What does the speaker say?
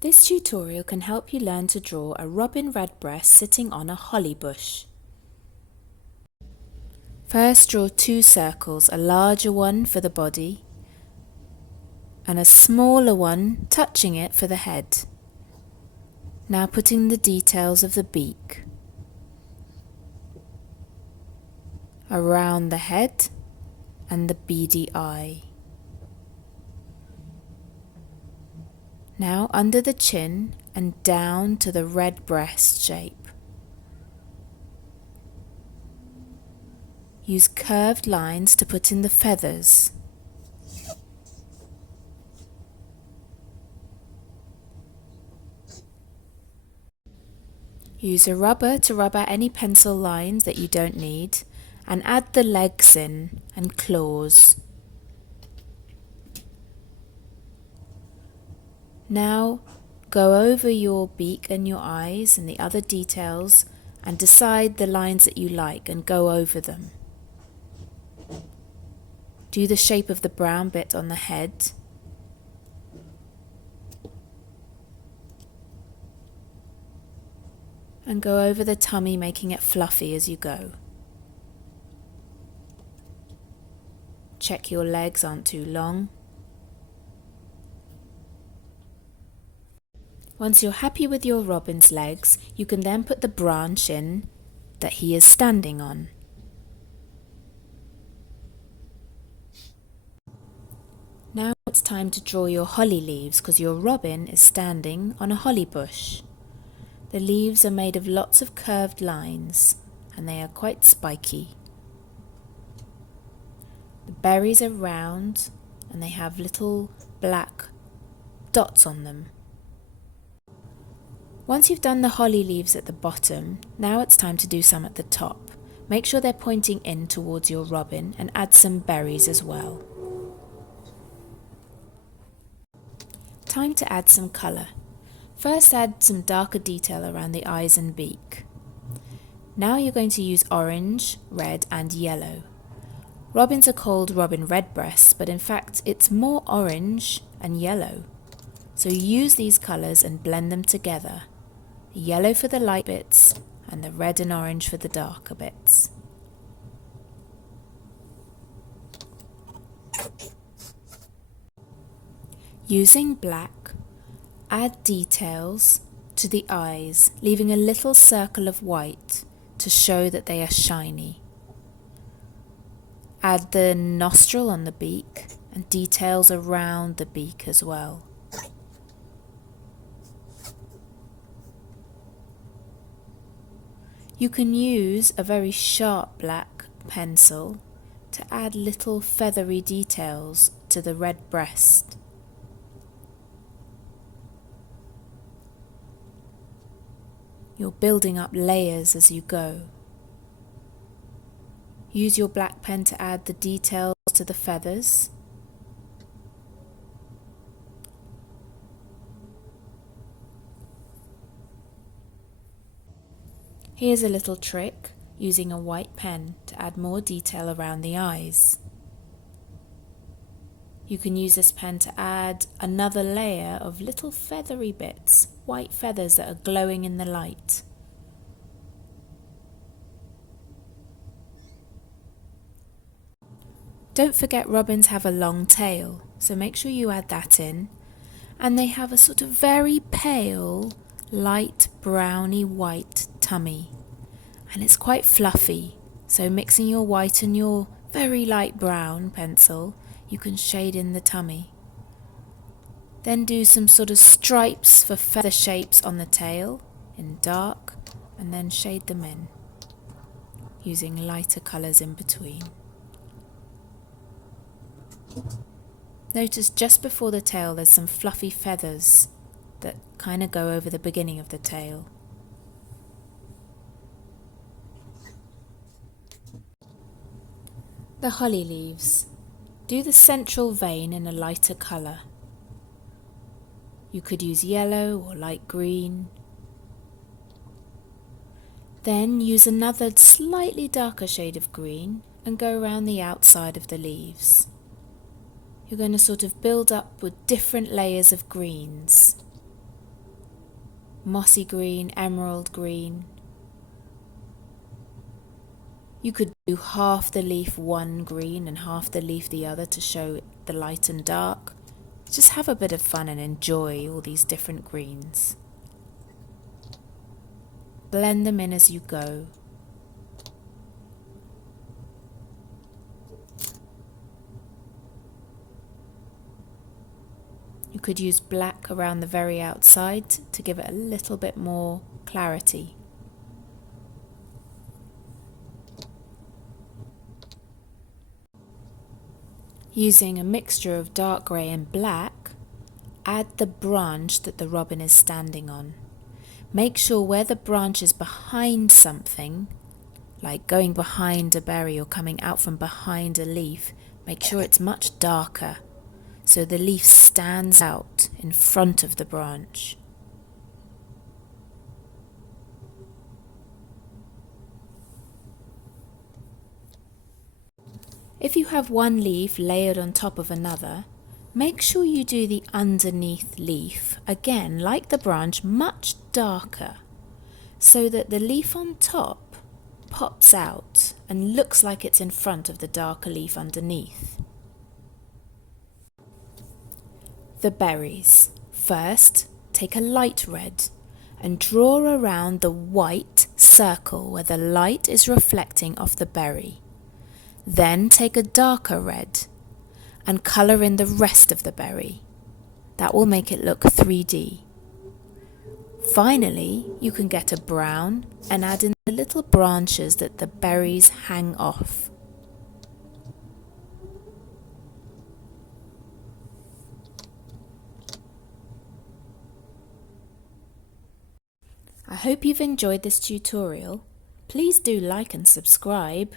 This tutorial can help you learn to draw a robin redbreast sitting on a holly bush. First, draw 2 circles, a larger one for the body and a smaller one touching it for the head. Now put in the details of the beak, around the head and the beady eye. Now under the chin and down to the red breast shape. Use curved lines to put in the feathers. Use a rubber to rub out any pencil lines that you don't need and add the legs in and claws. Now go over your beak and your eyes and the other details and decide the lines that you like and go over them. Do the shape of the brown bit on the head. And go over the tummy, making it fluffy as you go. Check your legs aren't too long. Once you're happy with your robin's legs, you can then put the branch in that he is standing on. Now it's time to draw your holly leaves because your robin is standing on a holly bush. The leaves are made of lots of curved lines and they are quite spiky. The berries are round and they have little black dots on them. Once you've done the holly leaves at the bottom, now it's time to do some at the top. Make sure they're pointing in towards your robin and add some berries as well. Time to add some colour. First add some darker detail around the eyes and beak. Now you're going to use orange, red and yellow. Robins are called robin redbreasts, but in fact it's more orange and yellow. So use these colours and blend them together. The yellow for the light bits and the red and orange for the darker bits. Using black, add details to the eyes, leaving a little circle of white to show that they are shiny. Add the nostril on the beak and details around the beak as well. You can use a very sharp black pencil to add little feathery details to the red breast. You're building up layers as you go. Use your black pen to add the details to the feathers. Here's a little trick using a white pen to add more detail around the eyes. You can use this pen to add another layer of little feathery bits, white feathers that are glowing in the light. Don't forget robins have a long tail, so make sure you add that in. And they have a sort of very pale, light browny white tummy. And it's quite fluffy, so mixing your white and your very light brown pencil, you can shade in the tummy. Then do some sort of stripes for feather shapes on the tail in dark and then shade them in using lighter colours in between. Notice just before the tail there's some fluffy feathers that kind of go over the beginning of the tail. The holly leaves. Do the central vein in a lighter colour. You could use yellow or light green. Then use another slightly darker shade of green and go around the outside of the leaves. You're going to sort of build up with different layers of greens. mossy green, emerald green. You could do half the leaf one green and half the leaf the other to show the light and dark. Just have a bit of fun and enjoy all these different greens. Blend them in as you go. You could use black around the very outside to give it a little bit more clarity. Using a mixture of dark grey and black, add the branch that the robin is standing on. Make sure where the branch is behind something, like going behind a berry or coming out from behind a leaf, make sure it's much darker, so the leaf stands out in front of the branch. If you have one leaf layered on top of another, make sure you do the underneath leaf, again like the branch, much darker, so that the leaf on top pops out and looks like it's in front of the darker leaf underneath. The berries. First, take a light red and draw around the white circle where the light is reflecting off the berry. Then take a darker red and colour in the rest of the berry. That will make it look 3D. Finally, you can get a brown and add in the little branches that the berries hang off. I hope you've enjoyed this tutorial. Please do like and subscribe.